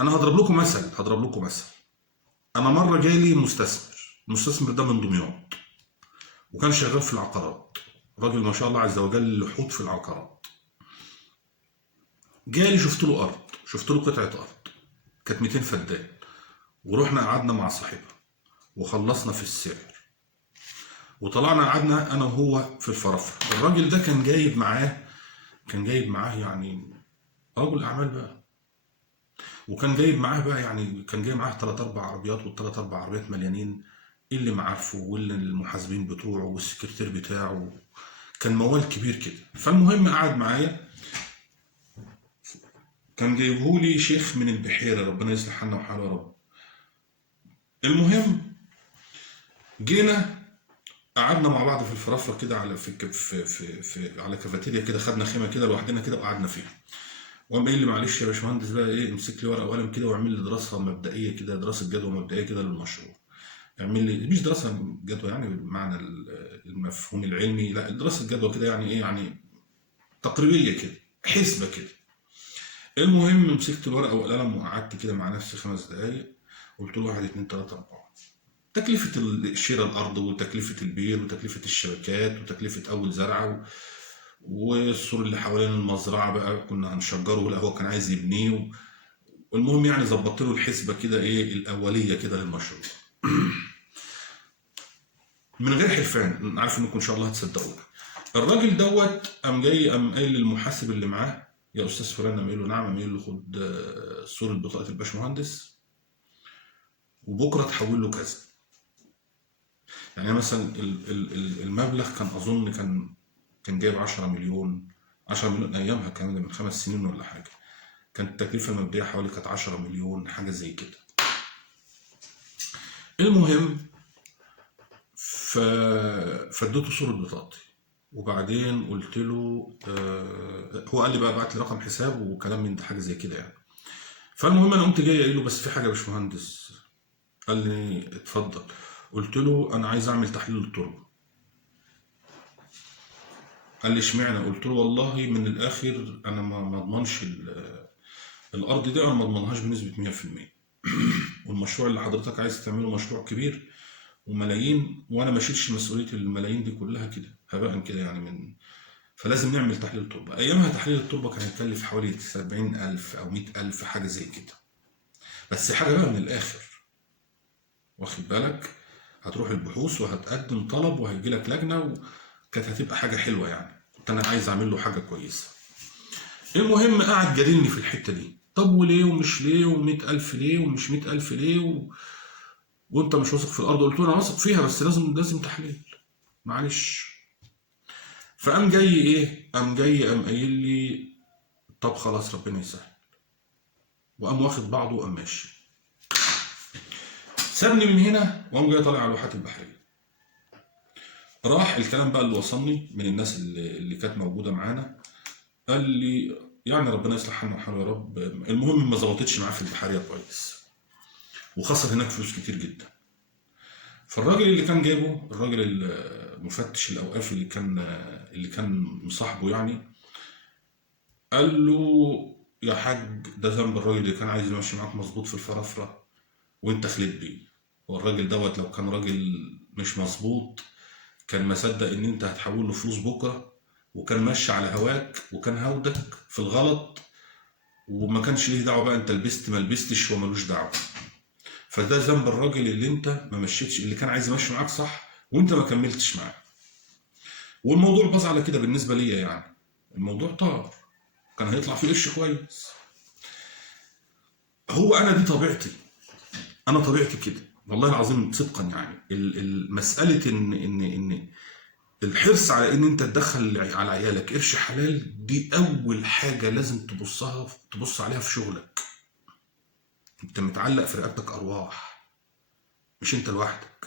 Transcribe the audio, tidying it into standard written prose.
انا هضرب لكم مثل. انا مره جالي المستثمر ده من دمياط، وكان شغال في العقارات، راجل ما شاء الله عز وجل لحوط في العقارات. جالي شفت له قطعه ارض كانت 200 فدان، ورحنا قعدنا مع صاحبها وخلصنا في السعر، وطلعنا قعدنا انا وهو في الفرافره. الراجل ده كان جايب معاه يعني رجل اعمال بقى، وكان جايب معاه بقى يعني كان جايب معاه 3 4 عربيات، وال3 4 عربيات مليانين، اللي معارفه واللي المحاسبين بتوعه والسكرتير بتاعه. كان موال كبير كده. فالمهم قعد معايا، كان جايبهولي شيخ من البحيره، ربنا يصلح حالنا وحاله يا رب. المهم جينا قعدنا مع بعض في الفرافره كده، على على كافيتيريا كده، خدنا خيمه كده لوحدنا كده وقعدنا فيها. وقام قايل لي معلش يا باشمهندس بقى ايه، امسك لي ورقه وقلم كده واعمل لي دراسه مبدئيه كده، دراسه جدوى مبدئيه كده للمشروع. اعمل لي مش دراسه جدوى يعني بالمعنى المفهوم العلمي، لا دراسه جدوى كده يعني ايه، يعني تقريبيه كده، حسبه كده. المهم مسكت الورقه والقلم وقعدت كده مع نفسي 5 دقايق، قلت له 1 2 3 4، تكلفة شراء الأرض، وتكلفة البير، وتكلفة الشبكات، وتكلفة أول زرعة، والسور اللي حوالين المزرعة بقى كنا هنشجره، لا هو كان عايز يبنيه. والمهم يعني ظبطت له الحسبة كده إيه الأولية كده للمشروع، من غير حلفان، أنا عارف إنكم إن شاء الله هتصدقوني. الراجل دوت قام قايل للمحاسب اللي معاه، يا أستاذ فلان. قام قايل له نعم. قام قايل له خد صورة بطاقة الباشمهندس، وبكرة تحول له كذا. يعني مثلا المبلغ كان اظن كان جايب 10 مليون. 10 مليون ايامها، كان من 5 سنين ولا حاجه. كانت التكلفه المبدئيه حوالي كانت 10 مليون حاجه زي كده. المهم ف فاديته صوره بطاقتي، وبعدين قلت له هو قال لي بقى بعت لي رقم حساب وكلام من ده، حاجه زي كده يعني. فالمهم انا قمت جاي قايل له بس في حاجه يا باشمهندس. قال لي اتفضل. قلت له انا عايز اعمل تحليل التربه. قال لي اشمعنى؟ قلت له والله من الاخر انا ما اضمنش الارض دي، انا ما اضمنهاش بنسبه 100%. والمشروع اللي حضرتك عايز تعمله مشروع كبير وملايين، وانا ما اشيلش مسؤوليه الملايين دي كلها كده هباء كده يعني فلازم نعمل تحليل تربه. ايامها تحليل التربه كان هيكلف حوالي 70,000 او 100,000 حاجه زي كده. بس حاجه بقى من الاخر، واخد بالك؟ هتروح البحوث وهتقدم طلب وهيجي لك لجنه، وكانت هتبقى حاجه حلوه يعني. كنت انا عايز اعمل له حاجه كويسه. المهم قعد جادلني في الحته دي، طب وليه ومش ليه، و100,000 ليه ومش 100,000 ليه وانت مش واثق في الارض؟ قلت له انا واثق فيها، بس لازم تحليل، معلش. فقام جاي ايه، قام قايل لي طب خلاص ربنا يسهل، وقام واخد بعضه وقام ماشي. سابني من هنا وقام جاي طالع على الواحات البحريه. راح الكلام بقى اللي وصلني من الناس اللي كانت موجوده معانا، قال لي يعني ربنا يصلح حالنا وحاله يا رب. المهم ما ظبطتش معاه في البحريه كويس، وخسر هناك فلوس كتير جدا. فالراجل اللي كان جايبه، الراجل المفتش الاوقاف اللي كان مصاحبه يعني، قال له يا حاج ده ذنب الراجل اللي كان عايز يمشي معاك مظبوط في الفرافره وانت خليت بيه. والراجل دوت لو كان راجل مش مظبوط كان ما صدق ان انت هتحول له فلوس بكره، وكان ماشي على هواك، وكان هودك في الغلط، وما كانش ليه دعوه بقى انت لبست ما لبستش، هو ملوش دعوه. فده ذنب الراجل اللي انت ما مشيتش، اللي كان عايز يمشي معاك صح وانت ما كملتش معاه. والموضوع باظ على كده بالنسبه ليا يعني. الموضوع طار، كان هيطلع فيه قرش كويس. هو انا دي طبيعتي، انا طبيعتي كده والله العظيم صدقا يعني. المساله ان الحرص على ان انت تدخل على عيالك قرش حلال، دي اول حاجه لازم تبص عليها في شغلك. انت متعلق في رقبتك ارواح، مش انت لوحدك.